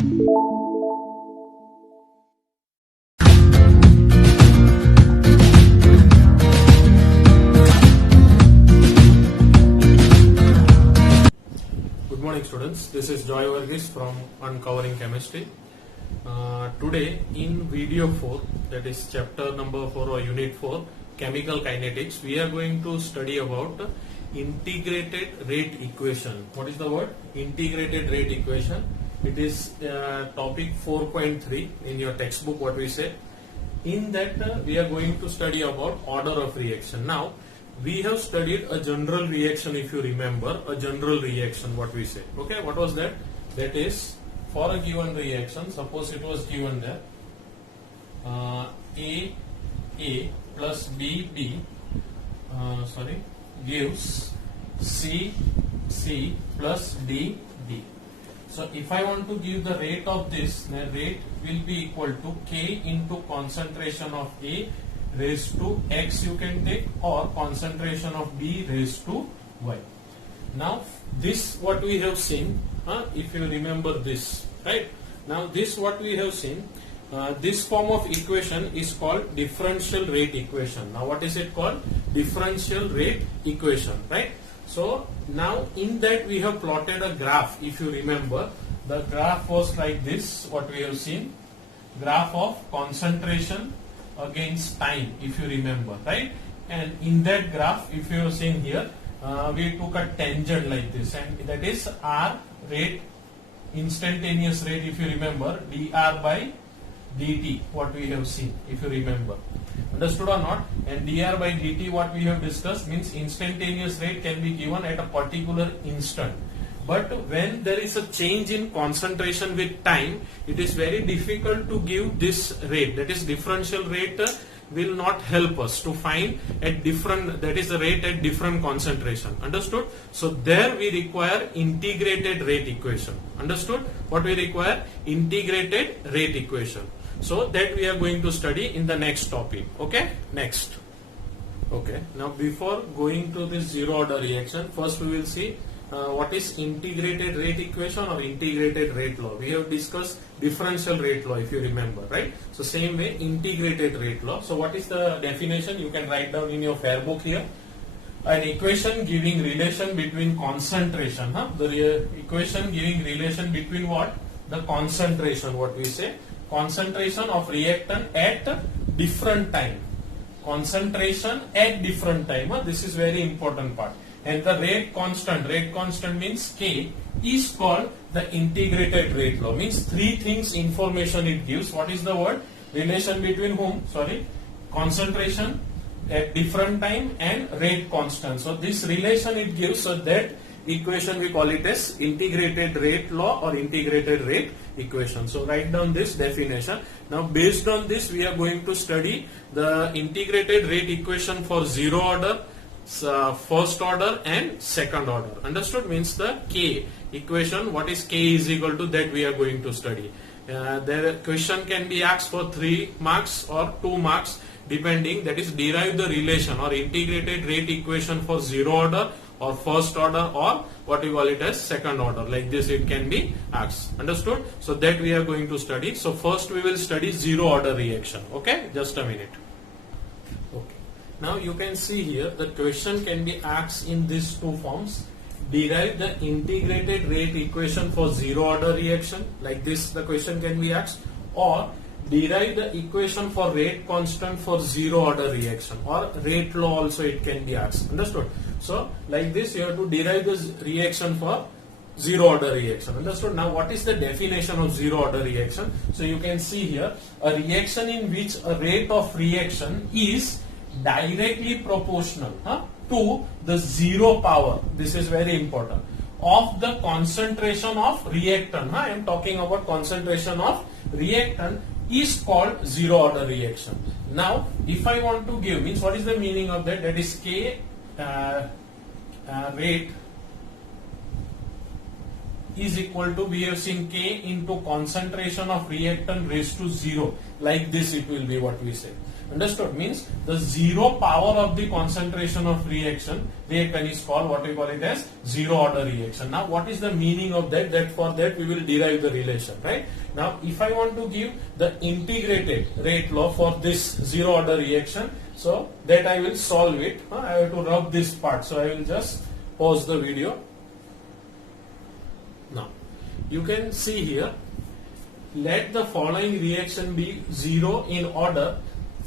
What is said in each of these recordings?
Good morning students, this is Joy Varghese from Uncovering Chemistry. Today in video 4, that is chapter number 4 or unit 4, chemical kinetics, we are going to study about integrated rate equation. What is the word? Integrated rate equation. It is topic 4.3 in your textbook, what we say. In that we are going to study about order of reaction. Now we have studied a general reaction, if you remember, a general reaction, what we say. Okay, what was that? That is, for a given reaction, suppose it was given there, A plus B gives C plus D. So if I want to give the rate of this, the rate will be equal to K into concentration of A raised to X you can take, or concentration of B raised to Y. Now this what we have seen, if you remember this, right? Now this what we have seen, this form of equation is called differential rate equation. Now what is it called? Differential rate equation, right? So now in that we have plotted a graph. If you remember, the graph was like this, what we have seen, graph of concentration against time, if you remember, right? And in that graph, if you have seen here, we took a tangent like this, and that is R rate, instantaneous rate, if you remember, dr by dt, what we have seen, if you remember. Understood or not? And dr by dt, what we have discussed, means instantaneous rate can be given at a particular instant. But when there is a change in concentration with time, it is very difficult to give this rate. That is, differential rate will not help us to find at different, that is the rate at different concentration. Understood? So there we require integrated rate equation. Understood? What we require? Integrated rate equation. So that we are going to study in the next topic. Okay? Next. Okay. Now before going to this zero order reaction, first we will see what is integrated rate equation or integrated rate law. We have discussed differential rate law, if you remember, right? So same way, integrated rate law. So what is the definition? You can write down in your fair book here. An equation giving relation between concentration. The equation giving relation between what? The concentration, what we say. Concentration of reactant at different time. Concentration at different time. This is very important part. And the rate constant means K, is called the integrated rate law. Means three things information it gives. What is the word? Relation between whom? Sorry, concentration at different time and rate constant. So this relation it gives, so that equation we call it as integrated rate law or integrated rate equation. So write down this definition. Now based on this we are going to study the integrated rate equation for zero order, first order and second order. Understood? Means the K equation, what is K is equal to, that we are going to study. The question can be asked for 3 marks or 2 marks depending, that is derive the relation or integrated rate equation for zero order or first order or what we call it as second order. Like this it can be asked. Understood? So that we are going to study. So first we will study zero order reaction. Okay? Just a minute. Okay. Now you can see here the question can be asked in these two forms. Derive the integrated rate equation for zero order reaction, like this the question can be asked, or derive the equation for rate constant for zero order reaction, or rate law also it can be asked. Understood? So like this you have to derive this reaction for zero order reaction. Understood? Now what is the definition of zero order reaction? So you can see here, a reaction in which a rate of reaction is directly proportional to the zero power, this is very important, of the concentration of reactant. I am talking about concentration of reactant is called zero order reaction. Now if I want to give, means what is the meaning of that? That is K rate is equal to, we have seen K into concentration of reactant raised to 0, like this it will be, what we say. Understood? Means the zero power of the concentration of reactant is called what we call it as zero order reaction. Now what is the meaning of that? That for that we will derive the relation, right? Now if I want to give the integrated rate law for this zero order reaction, so that I will solve it. I have to rub this part, so I will just pause the video. Now you can see here, let the following reaction be zero in order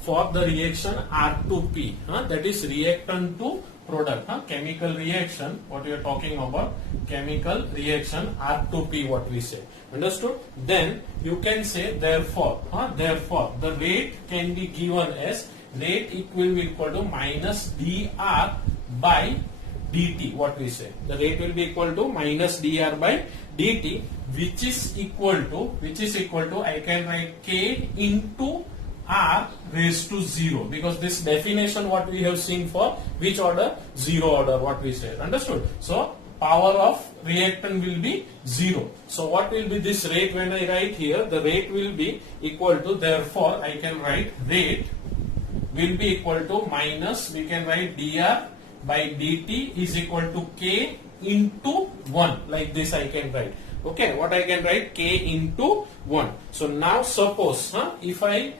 for the reaction R2P, that is reactant to product, chemical reaction, what we are talking about, chemical reaction R2P, what we say. Understood? Then you can say therefore the rate can be given as rate will be equal to minus dr by dt, what we say. The rate will be equal to minus dr by dt, which is equal to I can write k into r raised to 0, because this definition what we have seen for which order? Zero order, what we said. Understood? So power of reactant will be 0. So what will be this rate when I write here? The rate will be equal to, therefore I can write rate will be equal to minus, we can write dr by dt is equal to k into 1, like this I can write. Okay, what I can write? K into 1. So now suppose if I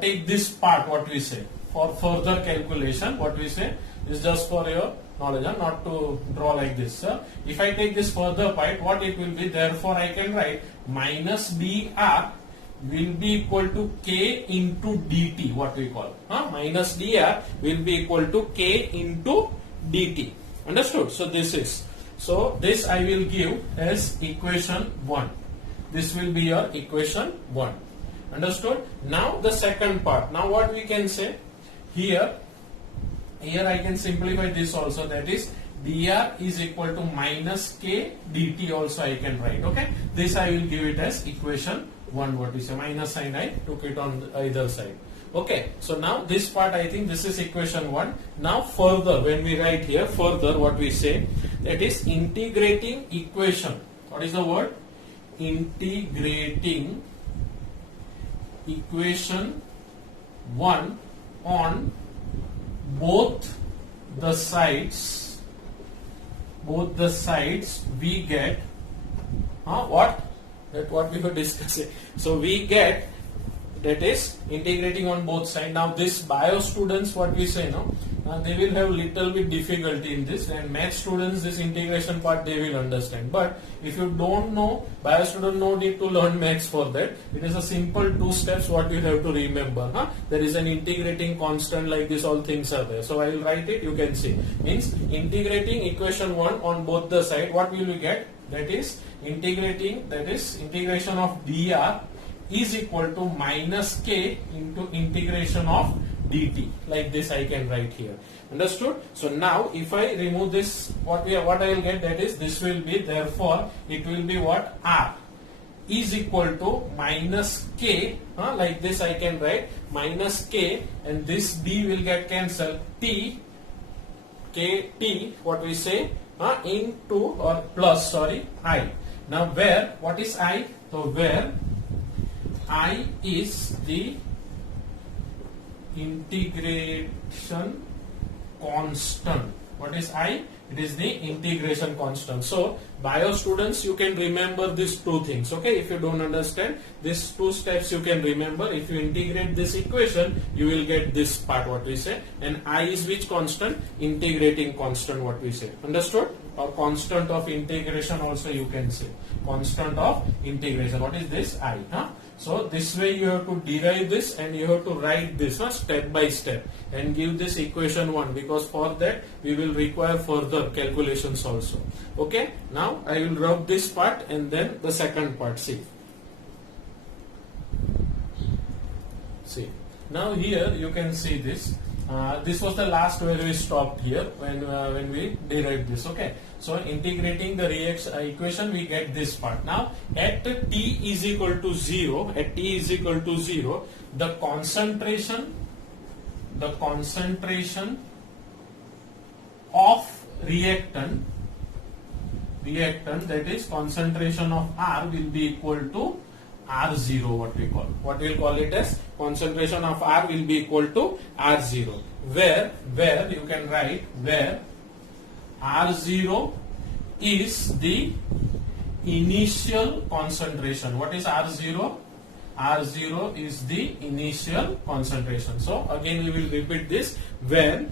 take this part, what we say, for further calculation, what we say is just for your knowledge, not to draw like this. If I take this further part, what it will be? Therefore I can write minus dr will be equal to k into dt, what we call. Minus dr will be equal to k into dt. Understood? So this is. So this I will give as equation 1. This will be your equation 1. Understood? Now the second part. Now what we can say? Here I can simplify this also, that is dr is equal to minus k dt also I can write. Okay? This I will give it as equation 1, what we say. Minus sign I took it on either side. Okay, so now this part I think this is equation 1. Now further when we write here, further what we say, that is integrating equation. What is the word? Integrating equation 1 on both the sides we get what we were discussing. So we get, that is integrating on both sides. Now this bio students, what we say, they will have little bit difficulty in this, and math students this integration part they will understand. But if you don't know, bio student no need to learn maths for that. It is a simple 2 steps what you have to remember. There is an integrating constant, like this all things are there. So I will write it, you can see. Means integrating equation 1 on both the side, what will we get? That is integrating, that is integration of dr is equal to minus k into integration of dt, like this I can write here. Understood? So now if I remove this, what I will get, that is this will be, therefore it will be what? R is equal to minus k, like this I can write minus k, and this d will get cancelled, t kt, what we say, into or plus, sorry, I. Now where, what is I? So where I is the integration constant. What is I? It is the integration constant. So bio students, you can remember these 2 things. Okay, if you don't understand these 2 steps, you can remember. If you integrate this equation, you will get this part, what we say. And I is which constant? Integrating constant, what we say. Understood? Or constant of integration also you can say. Constant of integration. What is this? I. So this way you have to derive this, and you have to write this step by step and give this equation 1, because for that we will require further calculations also. Okay, now I will rub this part and then the second part. See now here you can see this. This was the last where we stopped here when we derived this. Okay, so integrating the equation, we get this part. Now at t is equal to 0, the concentration of reactant, that is concentration of R will be equal to R0, what we'll call it as concentration of R will be equal to R0, where you can write where R0 is the initial concentration. What is R0? R0 is the initial concentration. So again we will repeat this, where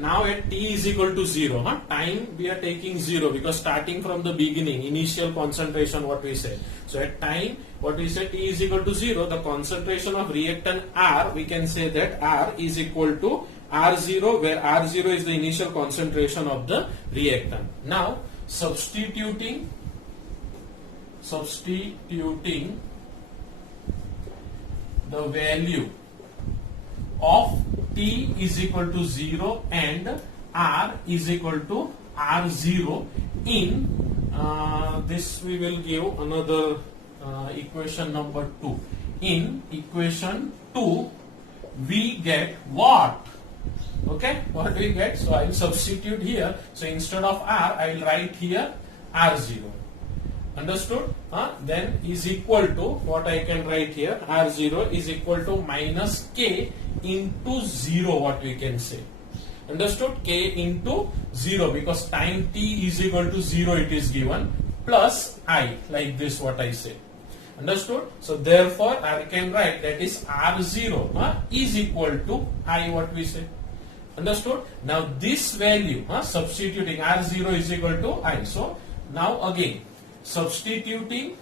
now at t is equal to 0, time we are taking 0 because starting from the beginning, initial concentration what we say. So at time what we say, t is equal to 0, the concentration of reactant R, we can say that R is equal to R0, where R0 is the initial concentration of the reactant. Now substituting the value of t is equal to 0 and R is equal to R0 in this, we will give another equation number 2. In equation 2 we get what? Okay, what we get? So I will substitute here. So instead of R I will write here R0. Understood? Then is equal to, what I can write here, R0 is equal to minus K into 0, what we can say. Understood? K into 0, because time t is equal to 0 it is given, plus I, like this what I say. Understood? So therefore I can write that is R0 is equal to I, what we say. Understood? Now this value, substituting R0 is equal to I. So now again, substituting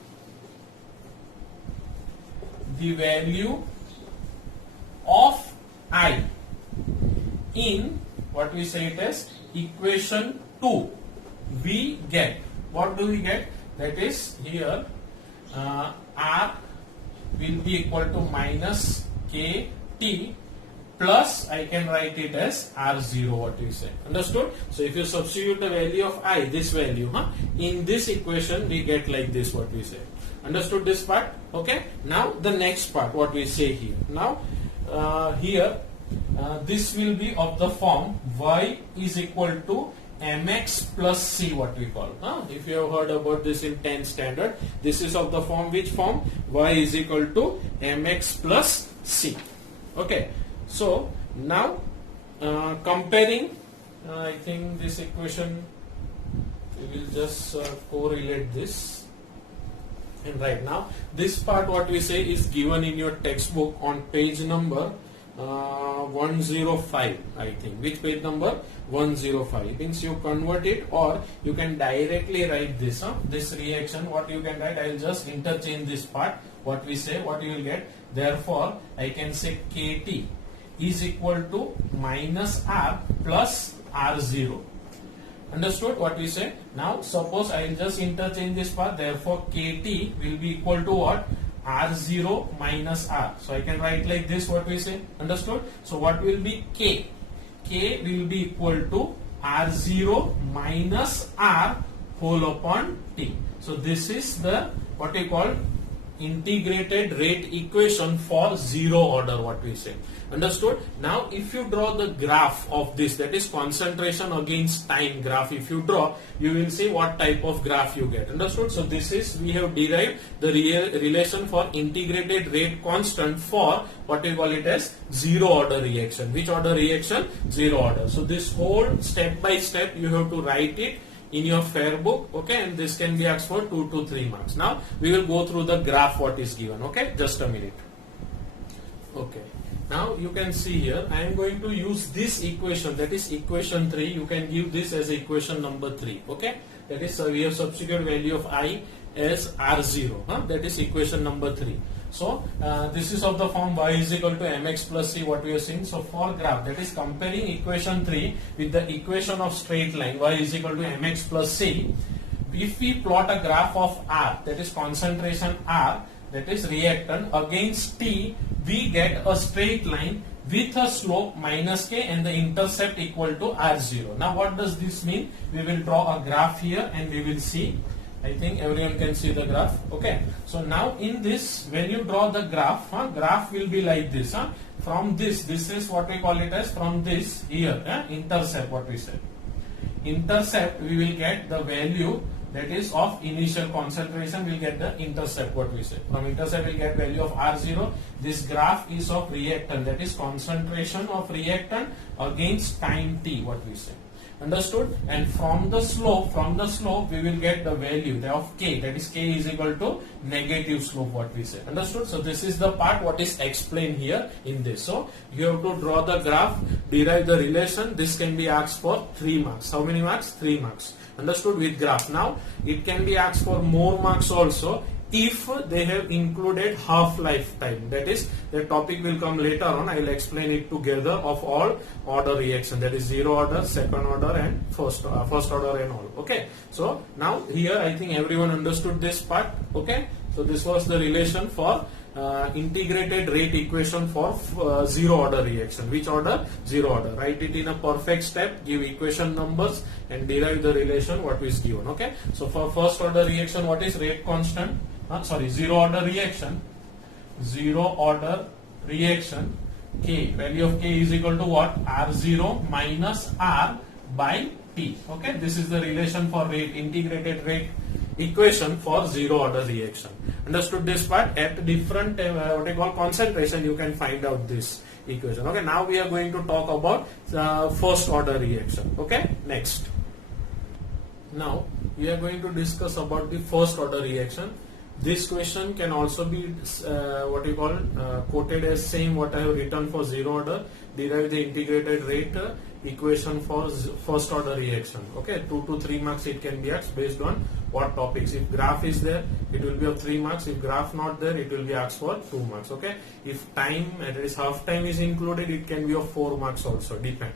the value of I in, what we say it as, equation 2, we get, what do we get? That is here R will be equal to minus KT plus, I can write it as R0, what we say. Understood? So if you substitute the value of I, this value, in this equation we get like this, what we say. Understood this part? Okay. Now the next part, what we say here. Now here this will be of the form y is equal to mx plus c, what we call. If you have heard about this in 10th standard, this is of the form, which form? Y is equal to mx plus c. Okay. So now comparing, I think this equation, we will just correlate this. And right now this part what we say is given in your textbook on page number 105, I think. Which page number? 105. Means you convert it, or you can directly write this. This reaction, what you can write, I will just interchange this part. What we say, what you will get. Therefore I can say KT is equal to minus R plus R0. Understood what we say? Now suppose I will just interchange this part. Therefore KT will be equal to what? R0 minus R. So I can write like this, what we say. Understood? So what will be K? K will be equal to R0 minus R whole upon T. So this is the, what we call, integrated rate equation for zero order, what we say. Understood? Now if you draw the graph of this, that is concentration against time graph, if you draw, you will see what type of graph you get. Understood? So this is, we have derived the relation for integrated rate constant for what we call it as zero order reaction. Which order reaction? Zero order. So this whole step by step you have to write it in your fair book, okay, and this can be asked for 2 to 3 marks. Now we will go through the graph what is given, okay, just a minute. Okay, now you can see here I am going to use this equation, that is equation 3. You can give this as equation number 3, okay, that is we have substituted value of I as R0, that is equation number 3. So this is of the form y is equal to mx plus c, what we are seeing. So for graph, that is comparing equation 3 with the equation of straight line y is equal to mx plus c. If we plot a graph of R, that is concentration R, that is reactant, against T, we get a straight line with a slope minus k and the intercept equal to R0. Now what does this mean? We will draw a graph here and we will see. I think everyone can see the graph. Okay. So now in this, when you draw the graph, graph will be like this. From this is what we call it as, from this here, intercept, what we said. Intercept, we will get the value that is of initial concentration, we'll get the intercept, what we say. From intercept we'll get value of R0. This graph is of reactant, that is concentration of reactant against time t, what we say. Understood? And from the slope we will get the value of k, that is k is equal to negative slope, what we say. Understood? So this is the part what is explained here in this. So you have to draw the graph, derive the relation. This can be asked for 3 marks. How many marks? 3 marks. Understood? With graph. Now it can be asked for more marks also if they have included half-life time. That is, the topic will come later on. I will explain it together of all order reaction. That is zero order, second order, and first order and all. Okay. So now here I think everyone understood this part. Okay. So this was the relation for integrated rate equation for zero order reaction. Which order? Zero order. Write it in a perfect step, give equation numbers and derive the relation what is given. Okay. So for first order reaction, what is rate constant? Zero order reaction. Zero order reaction. K, value of K is equal to what? R0 minus R by T. Okay. This is the relation for rate, integrated rate equation for zero order reaction. Understood this part? At different what I call concentration, you can find out this equation. Okay. Now we are going to talk about first order reaction. Okay. Next. Now we are going to discuss about the first order reaction. This question can also be what you call quoted as same what I have written for zero order. Derive the integrated rate equation for first order reaction. Okay, 2 to 3 marks it can be asked based on what topics. If graph is there, it will be of 3 marks. If graph not there, it will be asked for 2 marks. Okay, if time, that is half time is included, it can be of 4 marks also, depend.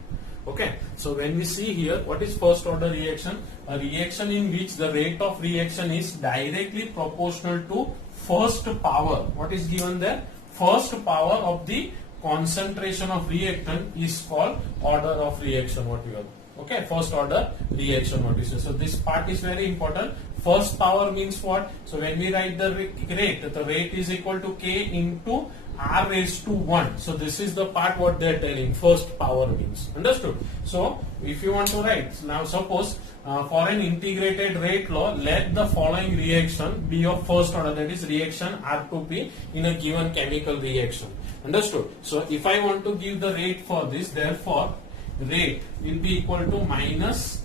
Okay, so when we see here, what is first order reaction? A reaction in which the rate of reaction is directly proportional to first power. What is given there? First power of the concentration of reactant is called order of reaction, what we have. Okay, first order reaction, what we say. So this part is very important. First power means what? So when we write the rate is equal to K into R raised to 1. So this is the part what they are telling. First power means. Understood? So if you want to write, now suppose for an integrated rate law, let the following reaction be of first order, that is reaction R2P in a given chemical reaction. Understood? So if I want to give the rate for this, therefore rate will be equal to minus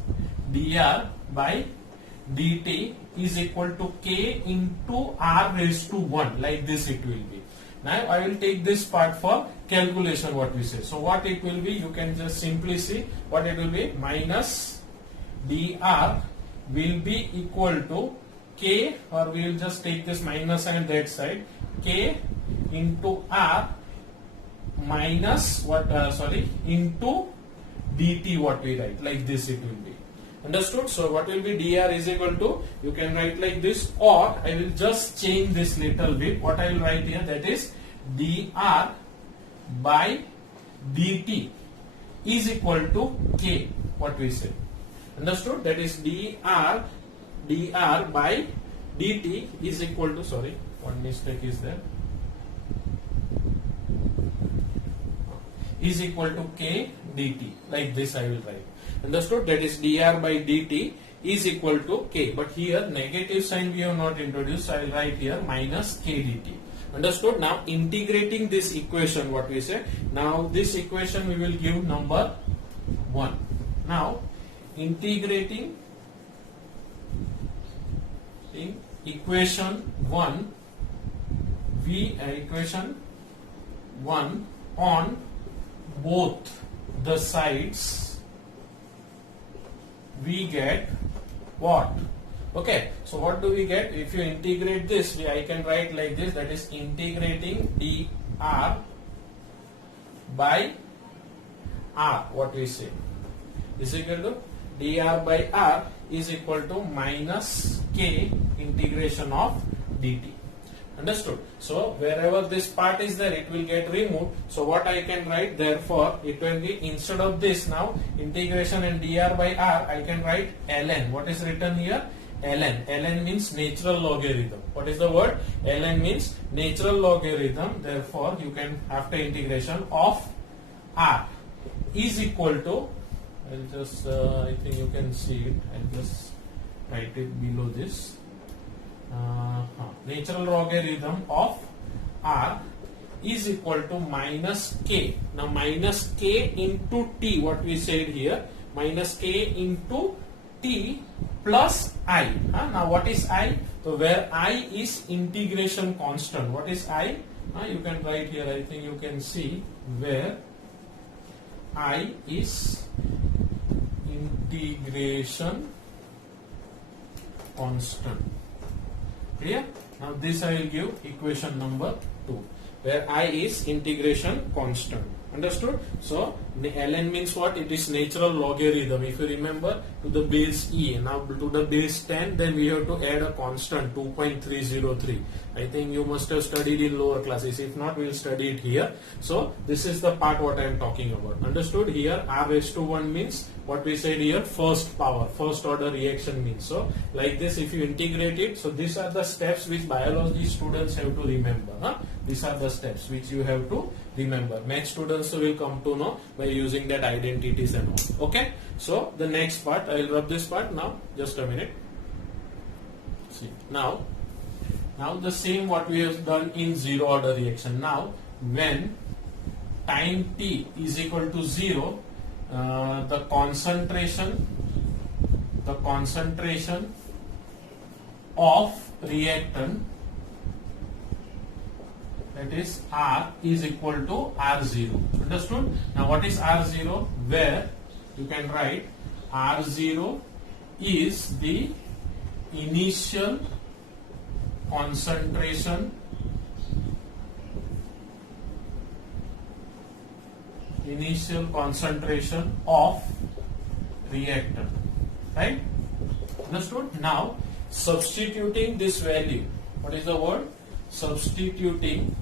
dr by dt is equal to K into R raised to 1. Like this it will be. Now I will take this part for calculation, what we say. So what it will be, you can just simply see what it will be. Minus dr will be equal to K, or we will just take this minus and that side, K into R minus what into dt, what we write, like this it will be. Understood? So what will be dr is equal to, you can write like this, or I will just change this little bit. What I will write here, that is dr by dt is equal to K, what we say. Understood? That is dr by dt is equal to, sorry, one mistake is there, is equal to K dt, like this I will write. Understood? That is dr by dt is equal to K, but here negative sign we have not introduced, so I will write here minus K dt. Understood? Now integrating this equation, what we say, now this equation we will give number 1. Now integrating in equation 1, equation 1 on both the sides, we get what? Okay, so what do we get? If you integrate this, I can write like this, that is integrating dr by r, what we say, is equal to dr by r is equal to minus K integration of dt. Understood? So wherever this part is there, it will get removed. So what I can write, therefore it will be, instead of this now integration and dr by r, I can write ln. What is written here? ln. ln means natural logarithm. What is the word? ln means natural logarithm. Therefore you can, after integration of r is equal to, I'll just I think you can see it, I'll just write it below this. Natural logarithm of r is equal to minus k. Now minus k into t, what we said here, minus k into t plus I. Now what is I? So where I is integration constant. What is I? You can write here, I think you can see, where I is integration constant. Clear? Now this I will give equation number 2, where I is integration constant. Understood? So ln means what? It is natural logarithm. If you remember, to the base e. Now to the base 10, then we have to add a constant 2.303. I think you must have studied in lower classes. If not, we will study it here. So this is the part what I am talking about. Understood? Here r raised to 1 means what we said here, first power, first order reaction means. So like this, if you integrate it, so these are the steps which biology students have to remember. These are the steps which you have to remember. Math students will come to know by using that identities and all. Okay. So the next part, I will rub this part now. Just a minute. See now the same what we have done in zero order reaction. Now when time t is equal to 0, the concentration of reactant, that is R, is equal to R0. Understood? Now what is R0? Where you can write R0 is the initial concentration of reactant. Right? Understood? Now substituting this value. What is the word? Substituting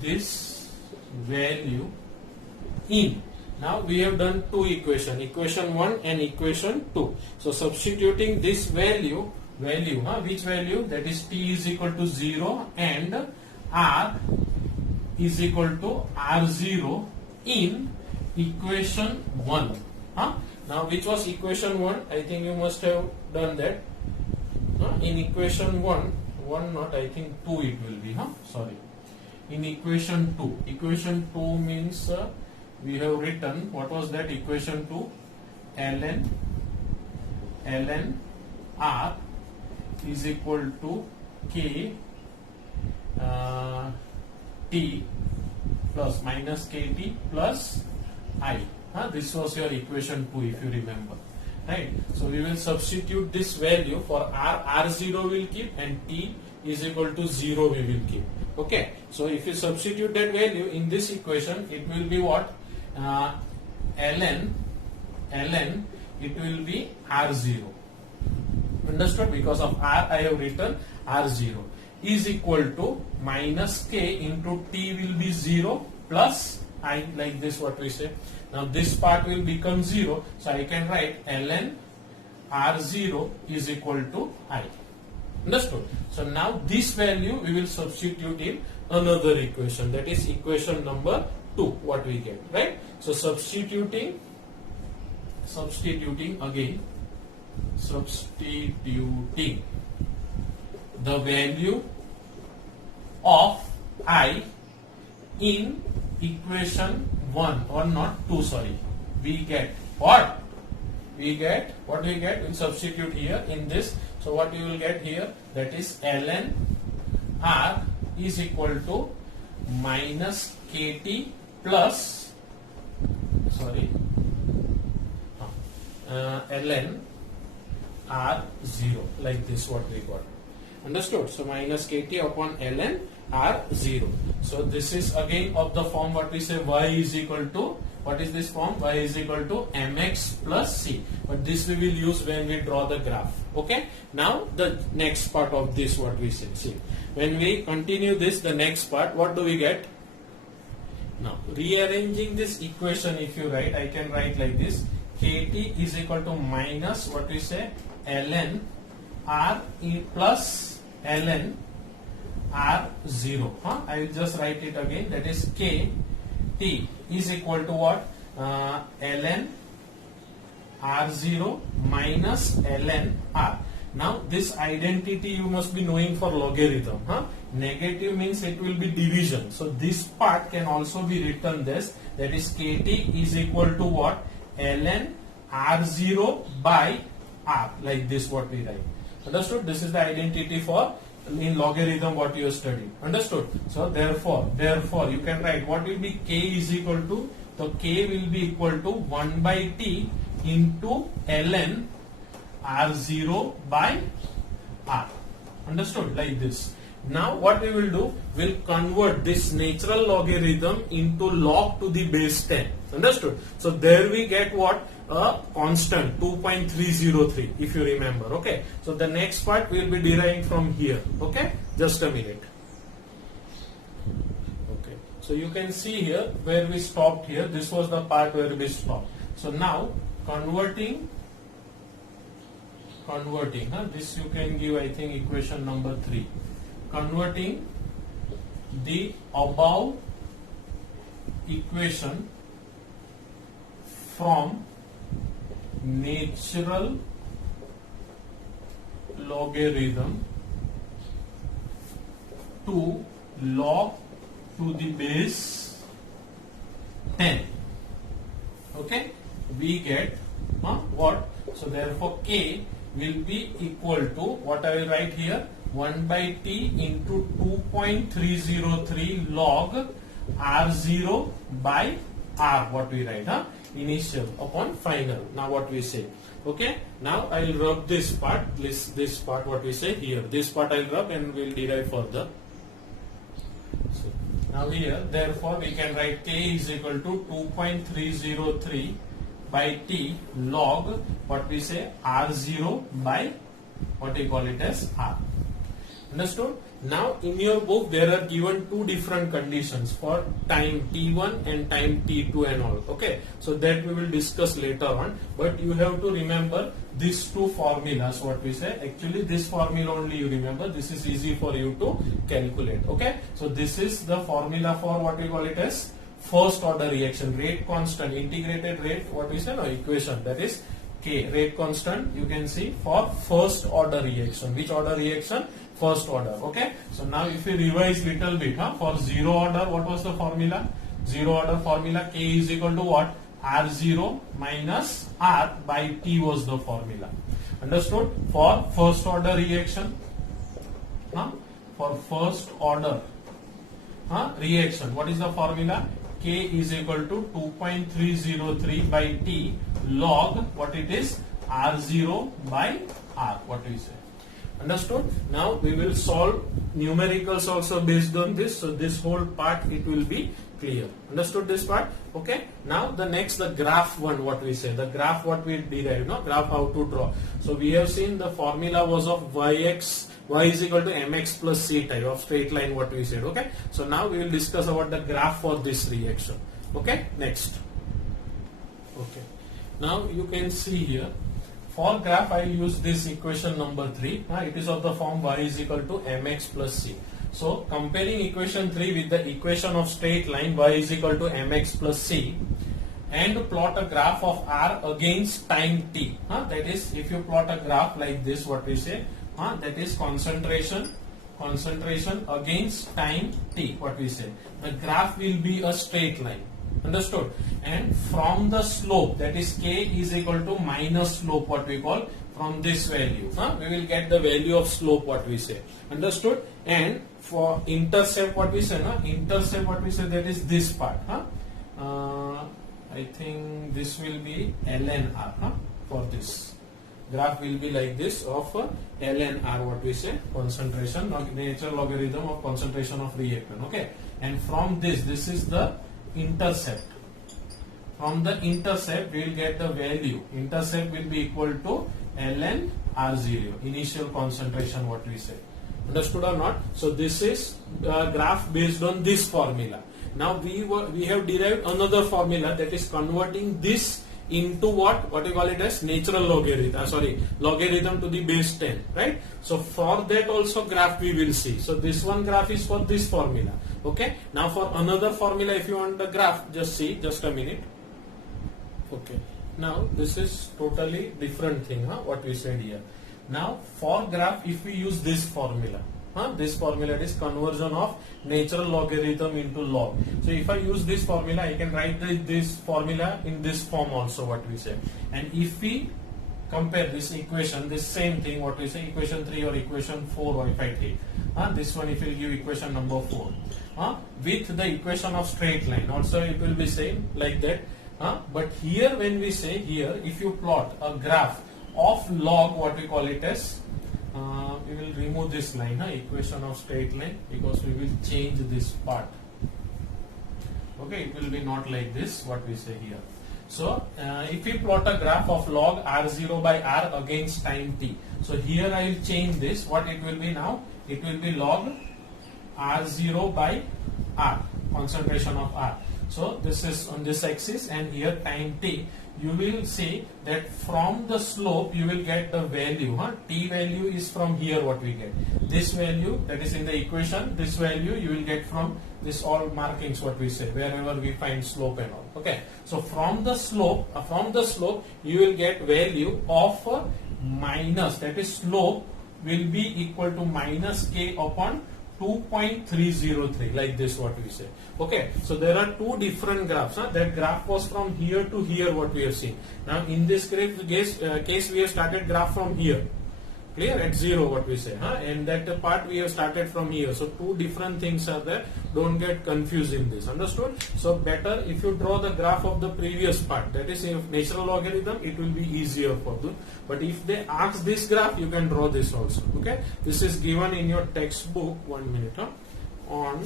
this value in. Now we have done two equations, equation 1 and equation 2. So substituting this value, which value? That is t is equal to 0 and r is equal to r0 in equation 1. Now which was equation 1? I think you must have done that. In equation 1 not, I think 2 it will be. Sorry. In equation 2 means we have written, what was that equation 2? ln r is equal to k t plus minus kt plus I. This was your equation 2 if you remember. Right? So we will substitute this value for r0 will keep, and t is equal to 0 we will keep. Okay. So if you substitute that value in this equation, it will be what? ln it will be r0. Understood? Because of r I have written r0 is equal to minus k into t will be 0 plus I, like this what we say. Now this part will become 0, so I can write ln r0 is equal to I. Understood? So now this value we will substitute in another equation, that is equation number 2 what we get, right? So substituting the value of I in equation 1 or not 2, sorry, we get what? What we get? We'll substitute here in this. So what you will get here, that is ln r is equal to minus kt plus, sorry, ln r0, like this what we got. Understood? So minus kt upon ln r0. So this is again of the form what we say y is equal to, what is this form? Y is equal to mx plus c. But this we will use when we draw the graph. Okay. Now the next part of this what we say. See, when we continue this, the next part, what do we get? Now rearranging this equation, if you write, I can write like this: kt is equal to minus what we say ln r plus ln r0. I will just write it again. That is k t is equal to what? Ln R0 minus ln R. Now this identity you must be knowing for logarithm. Negative means it will be division. So this part can also be written this, that is kt is equal to what? Ln R0 by R, like this what we write. Understood? This is the identity for in logarithm what you have studied. Understood? So therefore you can write what will be k is equal to, so k will be equal to 1 by t into ln R0 by R. Understood? Like this. Now what we will do, we'll convert this natural logarithm into log to the base 10. Understood? So there we get what? A constant 2.303 if you remember. Okay. So the next part will be deriving from here. Okay. Just a minute. Okay. So you can see here where we stopped here. This was the part where we stopped. So now converting, this you can give, I think, equation number 3. Converting the above equation from natural logarithm to log to the base 10. Okay, we get what? So therefore k will be equal to what I will write here, 1 by t into 2.303 log R0 by R, what we write, initial upon final. Now what we say, okay, now I will rub this part, this part what we say here, this part I will rub and we will derive further. So now here, therefore we can write k is equal to 2.303 by t log what we say R0 by what we call it as R. Understood? Now in your book there are given two different conditions for time t1 and time t2 and all. Okay, so that we will discuss later on, but you have to remember these two formulas what we say. Actually this formula only you remember, this is easy for you to calculate. Okay, so this is the formula for what we call it as first order reaction, rate constant, integrated rate, what we say, no, equation, that is k, rate constant you can see for first order reaction. Which order reaction? First order. Okay, so now if we revise little bit, for zero order what was the formula? Zero order formula, k is equal to what? R0 minus R by t was the formula. Understood? For first order reaction, for first order reaction, what is the formula? K is equal to 2.303 by t log what it is? R0 by R, what we say. Understood? Now we will solve numericals also based on this. So this whole part it will be clear. Understood this part? Okay. Now the next, the graph one, what we say. The graph what we derive, graph how to draw. So we have seen the formula was of y is equal to mx plus c type of straight line what we said. Okay. So now we will discuss about the graph for this reaction. Okay. Next. Okay. Now you can see here. For graph, I use this equation number 3. It is of the form y is equal to mx plus c. So comparing equation 3 with the equation of straight line y is equal to mx plus c, and plot a graph of r against time t. That is, if you plot a graph like this, what we say, that is concentration against time t, what we say. The graph will be a straight line. Understood? And from the slope, that is k is equal to minus slope, what we call, from this value, we will get the value of slope, what we say. Understood? And for intercept, what we say, intercept, what we say, that is this part. I think this will be ln r. For this graph will be like this of ln r, what we say, concentration, natural logarithm of concentration of reactant. Okay, and from this is the intercept. From the intercept we will get the value. Intercept will be equal to ln r0, initial concentration, what we say. Understood or not? So this is graph based on this formula. Now we have derived another formula, that is converting this into what we call it as natural logarithm, logarithm to the base 10, right? So for that also graph we will see. So this one graph is for this formula. Okay, now for another formula, if you want the graph, just see, just a minute. Okay, Now this is totally different thing, what we said here. Now for graph, if we use this formula, this formula is conversion of natural logarithm into log. So if I use this formula, I can write this formula in this form also, what we say. And if we compare this equation, this same thing, what we say, equation 3 or equation 4, or if I take this one, if you give equation number 4 with the equation of straight line, also it will be same like that. But here when we say here, if you plot a graph of log, what we call it as, we will remove this line, equation of straight line, because we will change this part. Okay, it will be not like this, what we say here. So if we plot a graph of log r0 by r against time t, so here I will change this. What it will be now? It will be log r0 by r, concentration of r. So this is on this axis, and here time t. You will see that from the slope you will get the value. T value is from here, what we get. This value that is in the equation, this value you will get from this all markings, what we say, wherever we find slope and all. Okay. So from the slope you will get value of minus, that is slope will be equal to minus k upon 2.303, like this, what we say. Okay, so there are two different graphs. That graph was from here to here, what we have seen. Now in this case we have started graph from here, clear, at 0, what we say, and that part we have started from here. So two different things are there. Don't get confused in this, understood? So better if you draw the graph of the previous part, that is if natural logarithm, it will be easier for you. But if they ask this graph, you can draw this also. Okay, this is given in your textbook, 1 minute, on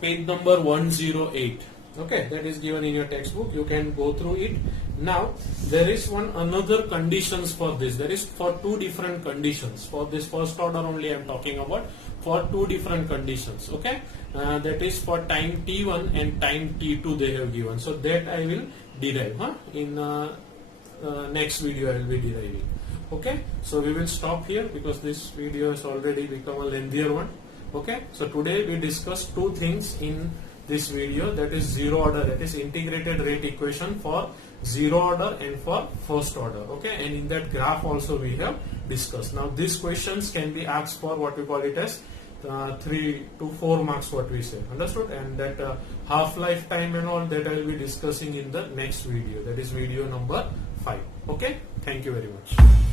page number 108. Okay, that is given in your textbook. You can go through it. Now there is another conditions for this. There is for two different conditions. For this first order only I am talking about, for two different conditions. Okay, that is for time t1 and time t2 they have given. So that I will derive in next video. I will be deriving. Okay, so we will stop here because this video has already become a lengthier one. Okay, so today we discussed two things in this video, that is zero order, that is integrated rate equation for zero order and for first order. Okay, and in that graph also we have discussed. Now these questions can be asked for what we call it as 3 to 4 marks, what we say, understood? And that half-life time and all that I will be discussing in the next video, that is video number 5. Okay, thank you very much.